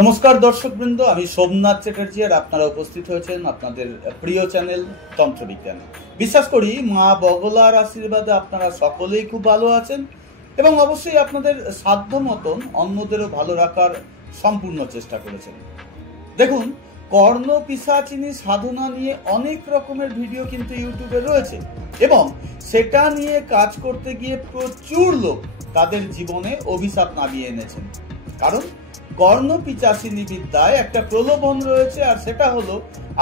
নমস্কার দর্শকবৃন্দ, আমি সোমনাথ চ্যাটার্জি আর আপনারা উপস্থিত হয়েছেন আপনাদের প্রিয় চ্যানেল তন্ত্রবিজ্ঞানে। বিশ্বাস করি মা বগলার আশীর্বাদে আপনারা সকলেই খুব ভালো আছেন এবং অবশ্যই আপনাদের সাধ্য মতন অন্যদেরও ভালো রাখার সম্পূর্ণ চেষ্টা করেছেন। দেখুন, কর্ণ পিশাচিনী সাধনা নিয়ে অনেক রকমের ভিডিও কিন্তু ইউটিউবে রয়েছে এবং সেটা নিয়ে কাজ করতে গিয়ে প্রচুর লোক তাদের জীবনে অভিশাপ নামিয়ে এনেছেন। কারণ কর্ণ পিশাচিনী বিদ্যায় একটা প্রলোভন রয়েছে, আর সেটা হলো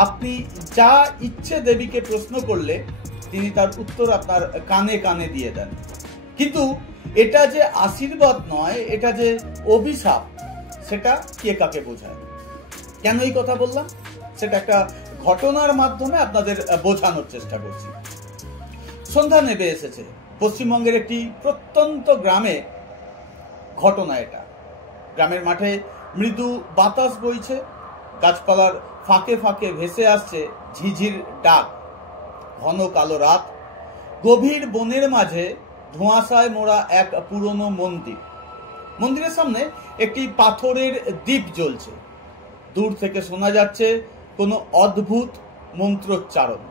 আপনি যা ইচ্ছে দেবীকে প্রশ্ন করলে তিনি তার উত্তর আপনার কানে কানে দিয়ে দেন। কিন্তু এটা যে আশীর্বাদ নয়, এটা যে অভিশাপ, সেটা কে কাকে বোঝায়। কেন এই কথা বললাম সেটা একটা ঘটনার মাধ্যমে আপনাদের বোঝানোর চেষ্টা করছি। সন্ধ্যা নেমে এসেছে, পশ্চিমবঙ্গের একটি প্রত্যন্ত গ্রামে ঘটনা এটা। গ্রামের মাঠে মৃদু বাতাস বইছে, গাছপালার ফাঁকে ফাঁকে ভেসে আসছে ঝিঝির ডাক। ঘন কালো রাত, গভীর বনের মাঝে ধোঁয়াশায় মোড়া এক পুরনো মন্দির। মন্দিরের সামনে একটি পাথরের দ্বীপ জ্বলছে। দূর থেকে শোনা যাচ্ছে কোনো অদ্ভুত মন্ত্রোচ্চারণ।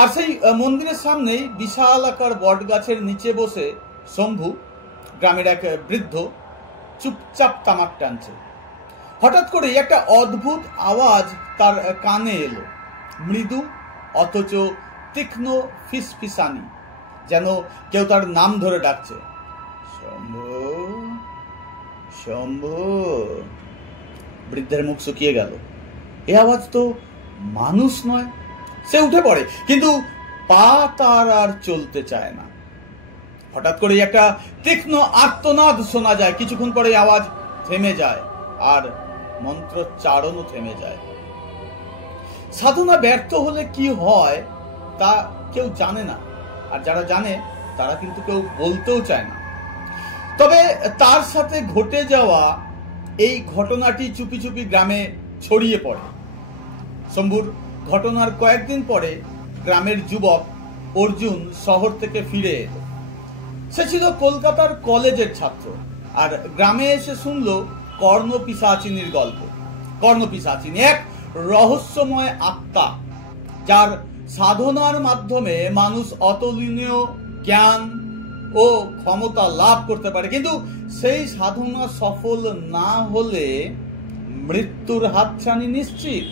আর সেই মন্দিরের সামনেই বিশাল আকার বট গাছের নিচে বসে শম্ভু, গ্রামের এক বৃদ্ধ, চুপচাপ তামাক টানছে। হঠাৎ করে একটা অদ্ভুত আওয়াজ তার কানে এলো, মৃদু অথচ তীক্ষ্ণ ফিসফিসানি, যেন কেউ তার নাম ধরে ডাকছে। শম্ভু, শম্ভু। বৃদ্ধের মুখ শুকিয়ে গেল। এ আওয়াজ তো মানুষ নয়। সে উঠে পড়ে, কিন্তু পা তার আর চলতে চায় না। হঠাৎ করে একটা তীক্ষ্ণ আর্তনাদ শোনা যায়। কিছুক্ষণ পরে আওয়াজ থেমে যায় আর মন্ত্রোচ্চারণও থেমে যায়। সাধনা ব্যর্থ হলে কি হয় তা কেউ জানে না, আর যারা জানে তারা কিন্তু কেউ বলতেও চায় না। তবে তার সাথে ঘটে যাওয়া এই ঘটনাটি চুপি চুপি গ্রামে ছড়িয়ে পড়ে। শম্ভুর ঘটনার কয়েকদিন পরে গ্রামের যুবক অর্জুন শহর থেকে ফিরে এলো। সে ছিল কলকাতার কলেজের ছাত্র, আর গ্রামে এসে শুনল কর্ণ পিশাচিনীর গল্প। কর্ণ পিশাচিনী এক রহস্যময় আত্মা, যার সাধনার মাধ্যমে মানুষ অতুলনীয় জ্ঞান ও ক্ষমতা লাভ করতে পারে, কিন্তু সেই সাধনা সফল না হলে মৃত্যুর হাতছানি নিশ্চিত।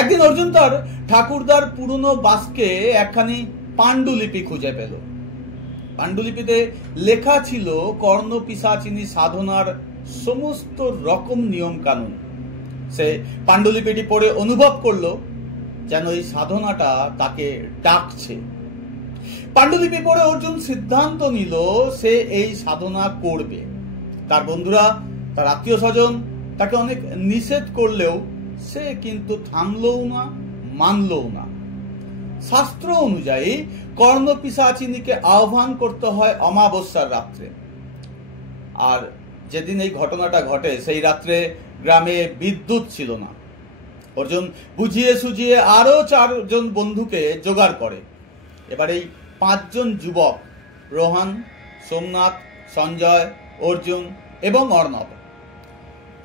একদিন অর্জুন তার ঠাকুরদার পুরনো বাস্কে একখানি পাণ্ডুলিপি খুঁজে পেল। পাণ্ডুলিপিতে লেখা ছিল কর্ণ পিশাচিনী সাধনার সমস্ত রকম নিয়ম কানুন। সে পাণ্ডুলিপিটি পড়ে অনুভব করলো যেন এই সাধনাটা তাকে ডাকছে। পাণ্ডুলিপি পড়ে অর্জুন সিদ্ধান্ত নিল সে এই সাধনা করবে। তার বন্ধুরা, তার আত্মীয় স্বজন তাকে অনেক নিষেধ করলেও সে কিন্তু থামলও না, মানলও না। শাস্ত্র অনুযায়ী কর্ণ পিশাচিনীকে আহ্বান করতে হয় অমাবস্যার রাত্রে। আর যেদিন এই ঘটনাটা ঘটে সেই রাত্রে গ্রামে বিদ্যুৎ ছিল না। অর্জুন বুঝিয়ে সুঝিয়ে আরো 4 জন বন্ধুকে জোগাড় করে। এবার এই 5 জন যুবক, রোহান, সোমনাথ, সঞ্জয়, অর্জুন এবং অর্ণব,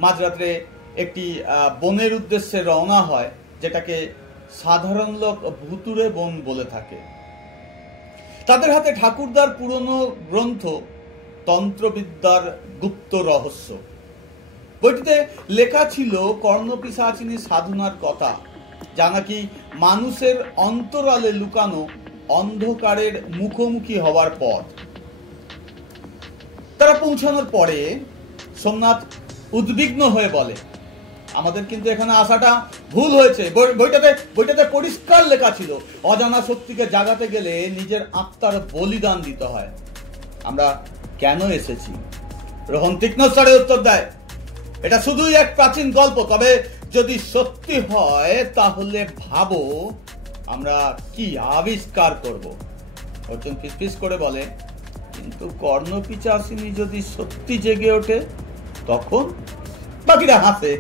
মাঝরাত্রে একটি বনের উদ্দেশ্যে রওনা হয়, যেটাকে সাধারণ লোক ভুতুরে বন বলে থাকে। তাদের হাতে ঠাকুরদার পুরনো গ্রন্থ তন্ত্রবিদ্যার গুপ্ত রহস্য। বইটিতে লেখা ছিল কর্ণ পিশাচিনী সাধনার কথা, যা নাকি মানুষের অন্তরালে লুকানো অন্ধকারের মুখোমুখি হওয়ার পথ। তারা পৌঁছানোর পরে সোমনাথ উদ্বিগ্ন হয়ে বলে, আমাদের কিন্তু এখানে আসাটা ভুল হয়েছে। বইটাতে পরিষ্কার লেখা ছিল অজানা শক্তিকে জাগাতে গেলে নিজের আত্মার বলিদান দিতে হয়। আমরা কেন এসেছি? রোহন তীক্ষ্ণ স্বরে উত্তর দেয়, এটা শুধুই এক প্রাচীন গল্প, তবে যদি সত্যি হয় তাহলে ভাবো আমরা কি আবিষ্কার করব। অর্জুন ফিসফিস করে বলে, কিন্তু কর্ণ পিশাচিনী যদি সত্যি জেগে ওঠে তখন? বাকিরা হাসে।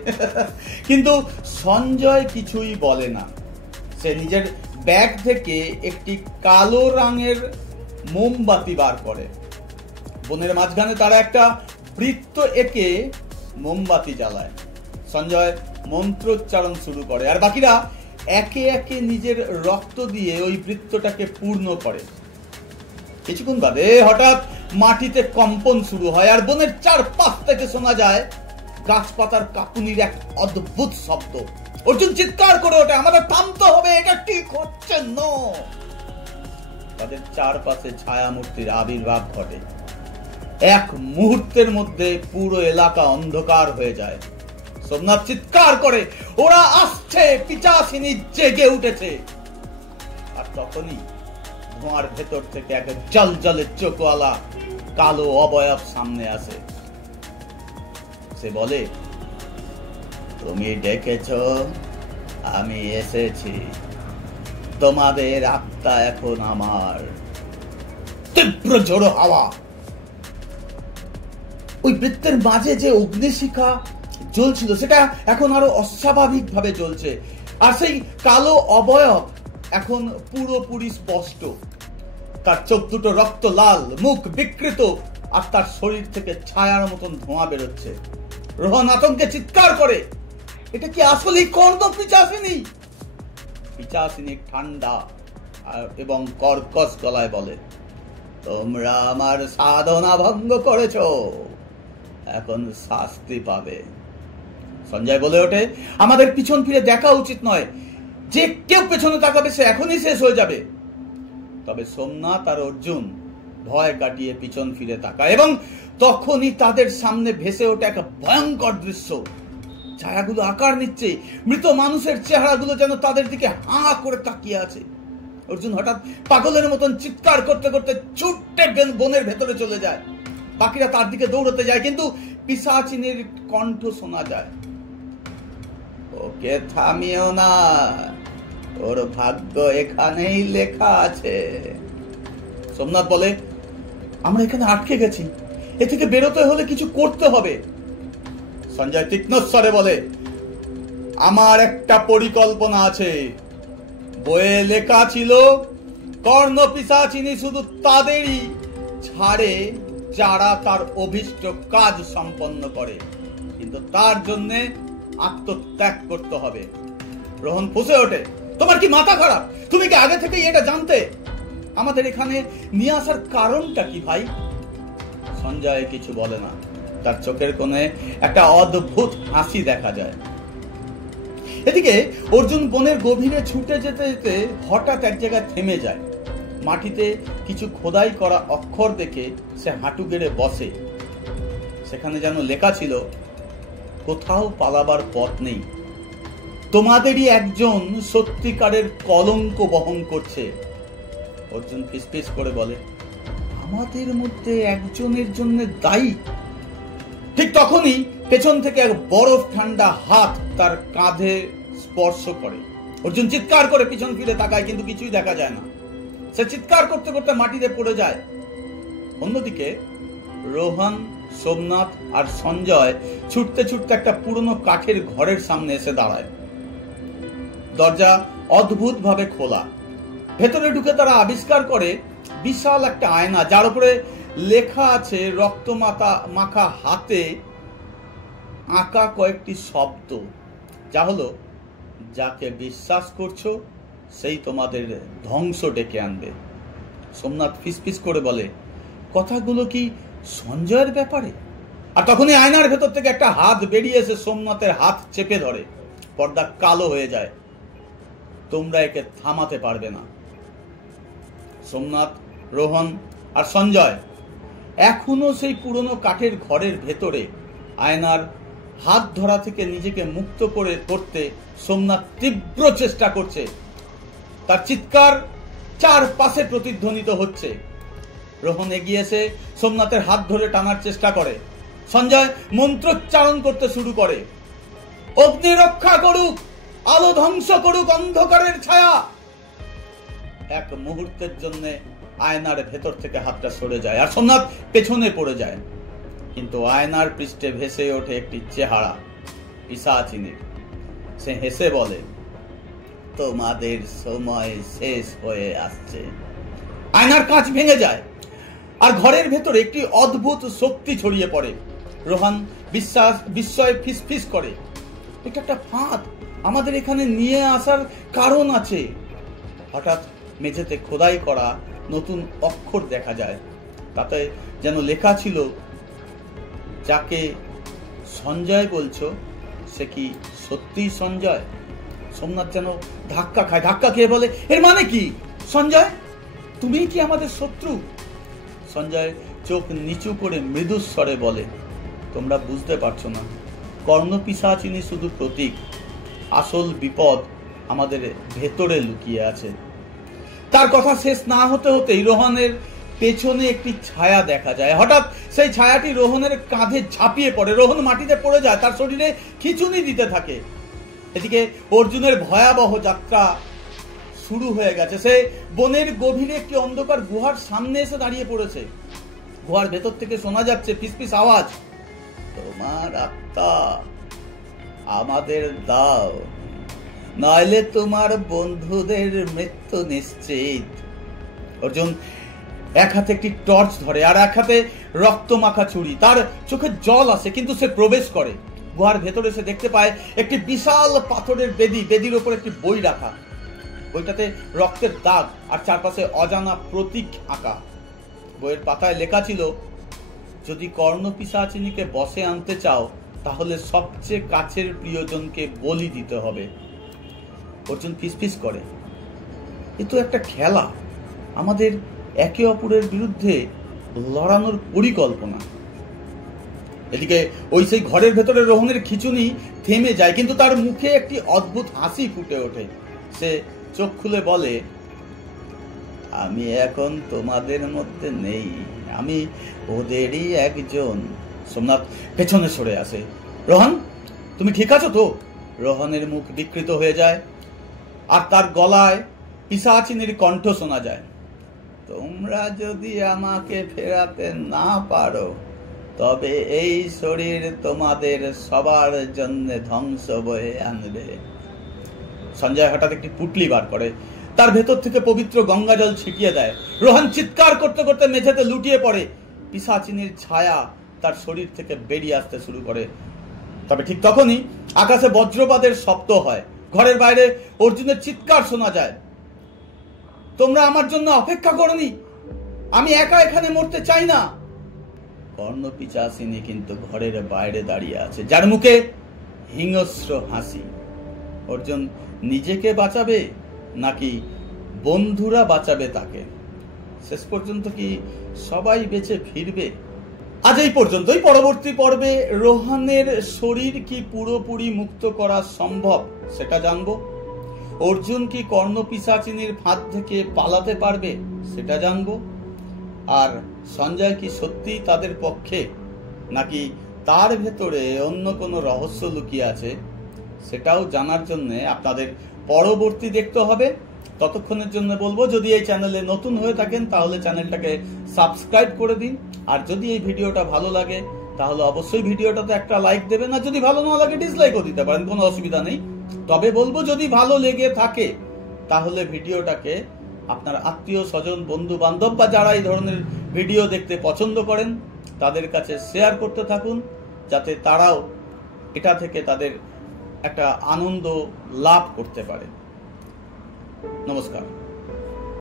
কিন্তু সঞ্জয় কিছুই বলে না। সে নিজের ব্যাগ থেকে একটি কালো রঙের মোমবাতি বার করে। বনের মাঝখানে তারা একটা বৃত্ত এঁকে মোমবাতি জ্বালায়। সঞ্জয় মন্ত্রোচ্চারণ শুরু করে, আর বাকিরা একে একে নিজের রক্ত দিয়ে ওই বৃত্তটাকে পূর্ণ করে। কিছুক্ষণ বাদে হঠাৎ মাটিতে কম্পন শুরু হয়, আর বনের চারপাশ থেকে শোনা যায় গাছপাতার কাঁপুনির এক অদ্ভুত শব্দ। অর্জুন চিৎকার করে ওঠে, আমাদের থামতে হবে, এটা ঠিক হচ্ছে না। তাদের চারপাশে ছায়ামূর্তির আবির্ভাব ঘটে। এক মুহূর্তের মধ্যে পুরো এলাকা অন্ধকার হয়ে যায়। সোমনাথ চিৎকার করে, ওরা আসছে, পিচাচিনী জেগে উঠেছে। আর তখনই ধোঁয়ার ভেতর থেকে এক জলজলে চোখওয়ালা কালো অবয়ব সামনে আসে। সে বলে, তুমি ডেকেছ, আমি এসেছি, তোমাদের আত্মা এখন আমার। তীব্র ঝোড়ো হাওয়া, ওই বৃত্তের মাঝে যে অগ্নিশিখা জ্বলছিল সেটা এখন আরো অস্বাভাবিক ভাবে জ্বলছে, আর সেই কালো অবয়ব এখন পুরোপুরি স্পষ্ট। তার চোখ দুটো রক্ত লাল, মুখ বিকৃত, আর তার শরীর থেকে ছায়ার মতন ধোঁয়া বেরোচ্ছে। রোহন আতঙ্কে চিৎকার করে, এটা কি আসলেই কর্ণ পিচাচিনী? পিচাচিনী ঠান্ডা এবং কর্কশ গলায় বলে, তোমরা আমার সাধনা ভঙ্গ করেছো, এখন শাস্তি পাবে। সঞ্জয় বলে ওঠে, আমাদের পিছন ফিরে দেখা উচিত নয়, যে কেউ পেছনে তাকাবে সে এখনই শেষ হয়ে যাবে। তবে সোমনাথ আর অর্জুন ভয় কাটিয়ে পিছন ফিরে তাকায়, এবং তখনই তাদের সামনে ভেসে ওঠে এক ভয়ঙ্কর দৃশ্য। ছায়াগুলো আকার নিচ্ছে, মৃত মানুষের চেহারাগুলো যেন তাদের দিকে হাঁ করে তাকিয়ে আছে। অর্জুন হঠাৎ পাগলের মতন চিৎকার করতে করতে ছুটে বনের ভেতরে চলে যায়। বাকিরা তার দিকে দৌড়তে যায়, কিন্তু পিশাচিনীর কণ্ঠ শোনা যায়, ওকে থামিও না, ওর ভাগ্য এখানেই লেখা আছে। সোমনাথ বলে, আমরা এখানে আটকে গেছি, এ থেকে বেরোতে হলে কিছু করতে হবে। সঞ্জয় তীক্ষ্ণ স্বরে বলে, আমার একটা পরিকল্পনা আছে। বইয়ে লেখা ছিল, কর্ণ পিশাচিনী শুধু তাদেরই ছাড়ে যারা তার অভীষ্ট কাজ সম্পন্ন করে, কিন্তু তার জন্য আত্মত্যাগ করতে হবে। রোহন ফুঁসে ওঠে, তোমার কি মাথা খারাপ? তুমি কি আগে থেকেই এটা জানতে? আমাদের এখানে নিয়ে আসার কারণটা কি ভাই? সঞ্জয় কিছু বলে না, তার চোখের কোণে একটা অদ্ভুত হাসি দেখা যায়। এদিকে অর্জুন বনের গভীরে ছুটে যেতে যেতে হঠাৎ এক জায়গায় থেমে যায়। মাটিতে কিছু খোদাই করা অক্ষর দেখে সে হাঁটু গেড়ে বসে। সেখানে যেন লেখা ছিল, কোথাও পালাবার পথ নেই, তোমাদেরই একজন সত্যিকারের কলঙ্ক বহন করছে। অর্জুন ফিসফিস করে বলে, আমাদের মধ্যে একজনের জন্য দায়ী? ঠিক তখনই পেছন থেকে এক বরফ ঠান্ডা হাত তার কাঁধে স্পর্শ করে। অর্জুন চিৎকার করে পিছন ফিরে তাকায়, কিন্তু কিছুই দেখা যায় না। সে চিৎকার করতে করতে মাটিতে পড়ে যায়। অন্যদিকে রোহন, সোমনাথ আর সঞ্জয় ছুটতে ছুটতে একটা পুরনো কাঠের ঘরের সামনে এসে দাঁড়ায়। দরজা অদ্ভুত ভাবে খোলা। ভেতরে ঢুকে তারা আবিষ্কার করে বিশাল একটা আয়না, যার উপরে লেখা আছে রক্ত মাখা হাতে আঁকা কয়েকটি শব্দ, যা হলো, যাকে বিশ্বাস করছো সেই তোমাদের ধ্বংস ডেকে আনবে। সোমনাথ ফিসফিস করে বলে, কথাগুলো কি সঞ্জয়ের ব্যাপারে? আর তখনই আয়নার ভেতর থেকে একটা হাত বেরিয়ে এসে সোমনাথের হাত চেপে ধরে। পর্দা কালো হয়ে যায়। তোমরা একে থামাতে পারবে না। সোমনাথ, রোহন আর সঞ্জয় এখনো সেই পুরনো কাঠের ঘরের ভেতরে। আয়নার হাত ধরা থেকে নিজেকে মুক্ত করতে সোমনাথ তীব্র চেষ্টা করছে। তার চিৎকার চারপাশে প্রতিধ্বনিত হচ্ছে। রোহন এগিয়ে এসে সোমনাথের হাত ধরে টানার চেষ্টা করে। সঞ্জয় মন্ত্রোচ্চারণ করতে শুরু করে, অগ্নি রক্ষা করুক, আলো ধ্বংস করুক অন্ধকারের ছায়া। এক মুহূর্তের জন্য আয়নার ভেতর থেকে হাতটা সরে যায়, আর সোমনাথ পেছনে পড়ে যায়। কিন্তু আয়নার পৃষ্ঠে ভেসে ওঠে একটি চেহারা, পিশাচিনীর। সে হেসে বলে, তোমাদের সময় শেষ হয়ে আসছে। আয়নার কাঁচ ভেঙে যায়, আর ঘরের ভেতরে একটি অদ্ভুত শক্তি ছড়িয়ে পড়ে। রোহন বিস্ময়ে ফিসফিস করে, এটা একটা ফাঁদ, আমাদের এখানে নিয়ে আসার কারণ আছে। হঠাৎ মেঝেতে খোদাই করা নতুন অক্ষর দেখা যায়, তাতে যেন লেখা ছিল, যাকে সঞ্জয় বলছো সে কি সত্যি সঞ্জয়? সোমনাথ যেন ধাক্কা খায়, ধাক্কা খেয়ে বলে, এর মানে কি সঞ্জয়? তুমি কি আমাদের শত্রু? সঞ্জয় চোখ নিচু করে মৃদু স্বরে বলে, তোমরা বুঝতে পারছো না, কর্ণপিশাচিনী শুধু প্রতীক, আসল বিপদ আমাদের ভেতরে লুকিয়ে আছে। তার কথা শেষ না হতে হতেই রোহনের পেছনে একটি ছায়া দেখা যায়। হঠাৎ সেই ছায়াটি রোহনের কাঁধে ঝাঁপিয়ে পড়ে, রোহন মাটিতে পড়ে যায়, তার শরীরে খিঁচুনি দিতে থাকে। এদিকে অর্জুনের ভয়াবহ যাত্রা শুরু হয়ে গেছে। সে বনের গভীরে একটি অন্ধকার গুহার সামনে এসে দাঁড়িয়ে পড়েছে। গুহার ভেতর থেকে শোনা যাচ্ছে ফিসফিস আওয়াজ, তোমার আত্মা আমাদের দাও, নইলে তোমার বন্ধুদের মৃত্যু নিশ্চিত। অর্জুন এক হাতে একটি টর্চ ধরে আর এক হাতে রক্ত মাখা ছুরি। তার চোখে জল আসে, কিন্তু সে প্রবেশ করে। গুহার ভেতরে সে দেখতে পায় একটি বিশাল পাথরের বেদি, বেদির ওপর একটি বই রাখা। বইটাতে রক্তের দাগ আর চারপাশে অজানা প্রতীক আঁকা। বইয়ের পাতায় লেখা ছিল, যদি কর্ণপিশাচিনীকে বশে আনতে চাও তাহলে সবচেয়ে কাছের প্রিয়জনকে বলি দিতে হবে। অর্জুন ফিসফিস করে, এ তো একটা খেলা, আমাদের একে অপরের বিরুদ্ধে লড়ানোর পরিকল্পনা। এদিকে ওই সেই ঘরের ভেতরে রোহনের খিঁচুনি থেমে যায়, কিন্তু তার মুখে একটি অদ্ভুত হাসি ফুটে ওঠে। সে চোখ খুলে বলে, আমি এখন তোমাদের মধ্যে নেই, আমি ওদেরই একজন। সোমনাথ পেছনে সরে আসে, রোহন তুমি ঠিক আছো তো? রোহনের মুখ বিকৃত হয়ে যায় আর তার গলায় পিশাচিনীর কণ্ঠ শোনা যায়, তোমরা যদি আমাকে ফেরাতে না পারো তবে এই শরীর তোমাদের সবার জন্য ধ্বংস বয়ে আনবে। সঞ্জয় হঠাৎ একটি পুটলি বার করে, তার ভেতর থেকে পবিত্র গঙ্গা জল ছিটিয়ে দেয়। রোহন চিৎকার করতে করতে মেঝেতে লুটিয়ে পড়ে। পিশাচিনীর ছায়া তার শরীর থেকে বেরিয়ে আসতে শুরু করে। তবে ঠিক তখনই আকাশে বজ্রপাতের শব্দ হয়। ঘরের বাইরে অর্জুনের চিৎকার শোনা যায়, তোমরা আমার জন্য অপেক্ষা করনি, আমি একা এখানে মরতে চাই না। কর্ণপিশাচিনী কিন্তু ঘরের বাইরে দাঁড়িয়ে আছে, যার মুখে হিংস্র হাসি। অর্জুন নিজেকে বাঁচাবে নাকি বন্ধুরা বাঁচাবে তাকে? শেষ পর্যন্ত কি সবাই বেঁচে ফিরবে? আজ এই পর্যন্তই। পরবর্তী পর্বে রোহনের শরীর কি পুরোপুরি মুক্ত করা সম্ভব সেটা জানবো। অর্জুন কি কর্ণপিশাচিনীর ফাঁদ থেকে পালাতে পারবে সেটা জানবো। আর সঞ্জয় কি সত্যি তাদের পক্ষে, নাকি তার ভেতরে অন্য কোনো রহস্য লুকিয়ে আছে সেটাও জানার জন্য আপনাদের পরবর্তী দেখতে হবে। ততক্ষণের জন্য বলবো, যদি এই চ্যানেলে নতুন হয়ে থাকেন তাহলে চ্যানেলটাকে সাবস্ক্রাইব করে দিন। আর যদি এই ভিডিওটা ভালো লাগে তাহলে অবশ্যই ভিডিওটাতে একটা লাইক দেবেন, আর যদি ভালো না লাগে ডিসলাইকও দিতে পারেন, কোনো অসুবিধা নেই। তবে বলবো, যদি ভালো লেগে থাকে তাহলে ভিডিওটাকে আপনার আত্মীয় স্বজন, বন্ধু বান্ধব বা যারা এই ধরনের ভিডিও দেখতে পছন্দ করেন তাদের কাছে শেয়ার করতে থাকুন, যাতে তারাও এটা থেকে তাদের একটা আনন্দ লাভ করতে পারে। নমস্কার।